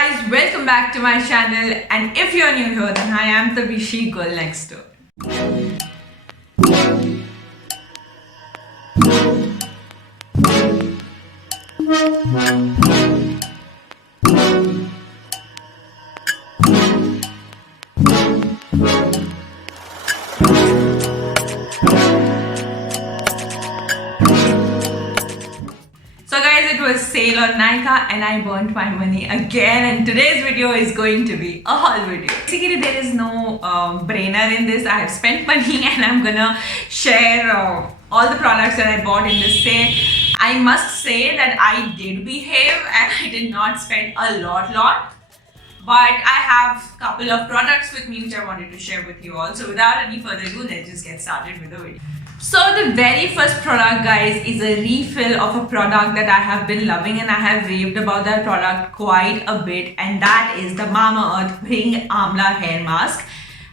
guys, welcome back to my channel, and if you're new here then I am the Bishi girl next door. So guys, it was sale on Nykaa and I burnt my money again, and today's video is going to be a haul video. Basically, there is no brainer in this. I have spent money and I'm gonna share all the products that I bought in this sale. I must say that I did behave and I did not spend a lot. But I have a couple of products with me which I wanted to share with you all. So without any further ado, let's just get started with the video. So the very first product, guys, is a refill of a product that I have been loving, and I have raved about that product quite a bit, and that is the Mamaearth Bring Amla Hair Mask.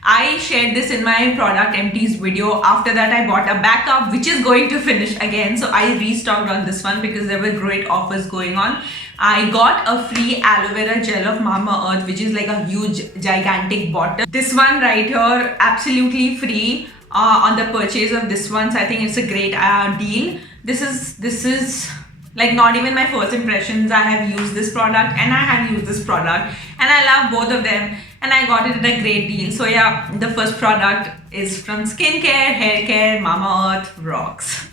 I shared this in my product empties video. After that, I bought a backup which is going to finish again. So I restocked on this one because there were great offers going on. I got a free aloe vera gel of Mamaearth, which is like a huge gigantic bottle. This one right here, absolutely free on the purchase of this one. So I think it's a great deal. This is like not even my first impressions. I have used this product and I have used this product and I love both of them, and I got it at a great deal. So yeah, the first product is from skincare, hair care, Mamaearth rocks.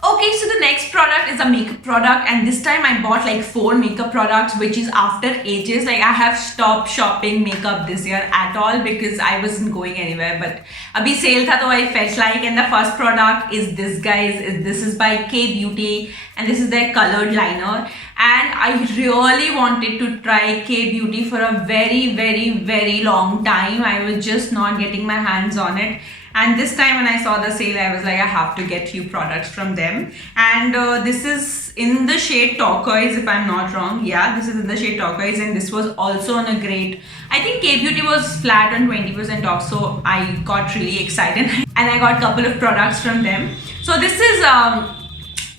Okay, so the next product is a makeup product, and this time I bought like 4 makeup products, which is after ages. Like I have stopped shopping makeup this year at all because I wasn't going anywhere, but abhi sale tha, so I felt like. And the first product is this, guys. This is by Kay Beauty and this is their colored liner, and I really wanted to try Kay Beauty for a very long time. I was just not getting my hands on it. And this time when I saw the sale, I was like, I have to get few products from them. And this is in the shade turquoise, if I'm not wrong. Yeah, this is in the shade turquoise, and this was also on a great, I think Kay Beauty was flat on 20% off, so I got really excited and I got a couple of products from them. So this is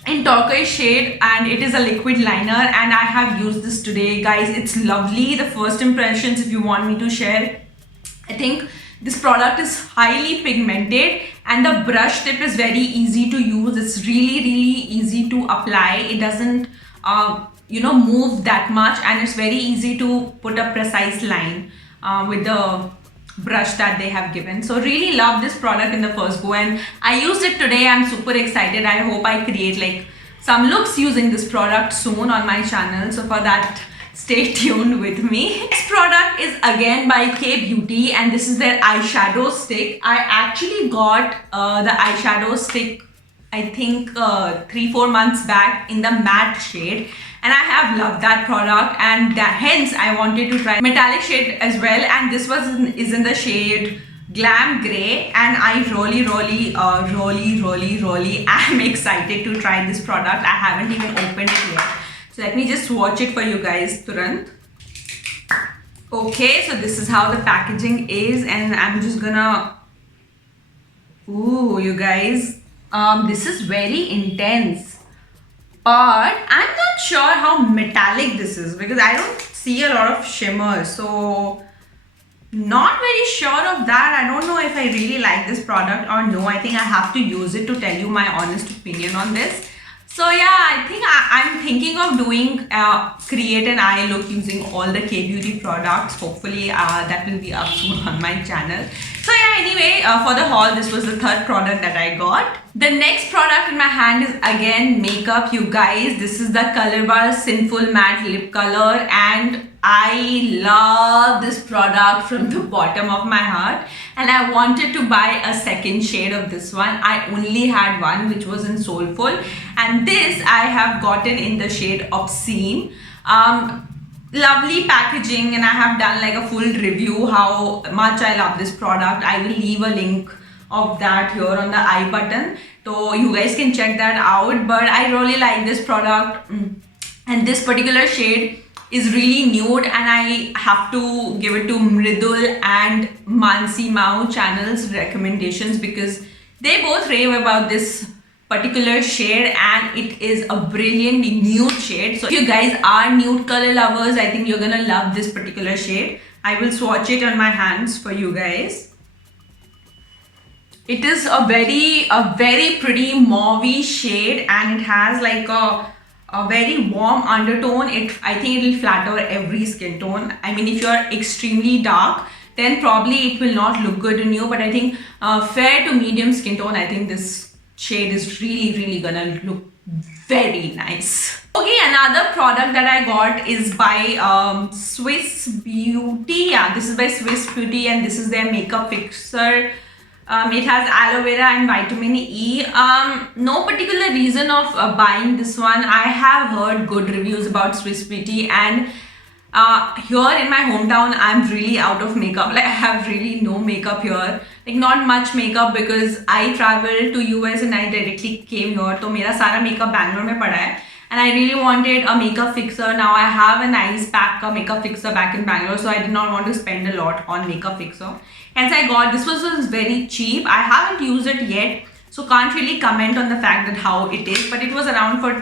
in turquoise shade, and it is a liquid liner, and I have used this today, guys. It's lovely. The first impressions, if you want me to share, I think this product is highly pigmented and the brush tip is very easy to use. It's really easy to apply. It doesn't move that much, and it's very easy to put a precise line with the brush that they have given. So really love this product in the first go, and I used it today. I'm super excited. I hope I create like some looks using this product soon on my channel. So for that, stay tuned with me. Next product is again by Kay Beauty, and this is their eyeshadow stick. I actually got the eyeshadow stick, I think 3-4 months back in the matte shade, and I have loved that product, and hence I wanted to try metallic shade as well. And this is in the shade Glam Grey, and I really am excited to try this product. I haven't even opened it yet. So let me just swatch it for you guys, Turant. Okay, so this is how the packaging is, and I'm just gonna, ooh, you guys, this is very intense, but I'm not sure how metallic this is because I don't see a lot of shimmer, so not very sure of that. I don't know if I really like this product or no. I think I have to use it to tell you my honest opinion on this. So yeah, I think I'm thinking of doing create an eye look using all the Kay Beauty products. Hopefully that will be up soon on my channel. So yeah, anyway, for the haul, this was the third product that I got. The next product in my hand is again makeup, you guys. This is the Color Bar Sinful Matte Lip Color, and I love this product from the bottom of my heart, and I wanted to buy a second shade of this one. I only had one, which was in Soulful, and this I have gotten in the shade Obscene. Lovely packaging, and I have done like a full review how much I love this product. I will leave a link of that here on the I button, so you guys can check that out. But I really like this product, and this particular shade is really nude, and I have to give it to Mridul and Mansi Mao channels recommendations because they both rave about this particular shade, and it is a brilliant nude shade. So if you guys are nude color lovers, I think you're gonna love this particular shade. I will swatch it on my hands for you guys. It is a very pretty mauvey shade, and it has like a very warm undertone. I think it will flatter every skin tone. I mean, if you're extremely dark, then probably it will not look good on you. But I think fair to medium skin tone, I think this shade is really gonna look very nice. Okay, another product that I got is by Swiss Beauty. Yeah, this is by Swiss Beauty, and this is their makeup fixer. It has aloe vera and vitamin E. No particular reason of buying this one. I have heard good reviews about Swiss Beauty, and here in my hometown, I'm really out of makeup. Like, I have really no makeup here. Like, not much makeup because I traveled to US and I directly came here. So, मेरा सारा makeup Bangalore में पड़ा है. And I really wanted a makeup fixer. Now I have a nice pack makeup fixer back in Bangalore, so I did not want to spend a lot on makeup fixer. Hence I got this. Was very cheap. I haven't used it yet, so can't really comment on the fact that how it is. But it was around for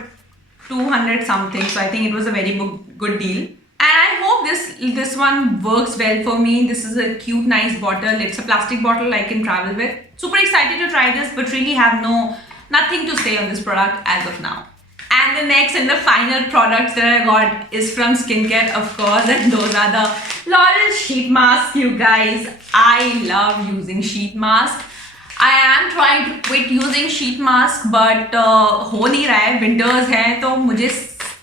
200 something, so I think it was a very good deal. And I hope this one works well for me. This is a cute, nice bottle. It's a plastic bottle I can travel with. Super excited to try this, but really have nothing to say on this product as of now. And the next and the final products that I got is from skincare, of course, and those are the L'Oreal sheet mask. You guys, I love using sheet mask. I am trying to quit using sheet mask, but हो नहीं रहा है. Winters है तो मुझे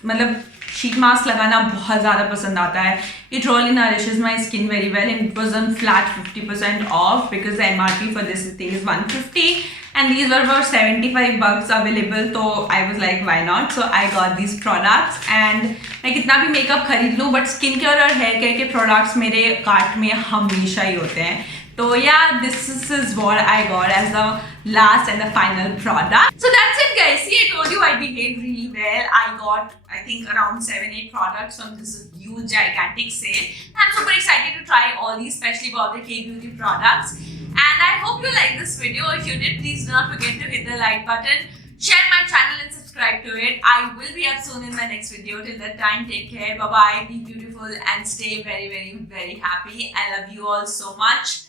मतलब sheet mask लगाना बहुत ज़्यादा पसंद आता है. It really nourishes my skin very well, and it was on flat 50% off because the MRP for this thing is 150, and these were for 75 bucks available. So I was like, why not? So I got these products, and मैं कितना भी makeup खरीद लूँ, but skincare और hair care के products मेरे cart में हमेशा ही होते हैं. So yeah, this is what I got as the last and the final product. So that's it, guys. See, I told you I behaved really well. I got, I think, around 7-8 products from this huge gigantic sale. I'm super excited to try all these, especially about the K-Beauty products. And I hope you like this video. If you did, please do not forget to hit the like button, share my channel and subscribe to it. I will be up soon in my next video. Till that time, take care. Bye-bye. Be beautiful and stay very happy. I love you all so much.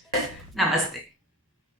Namaste.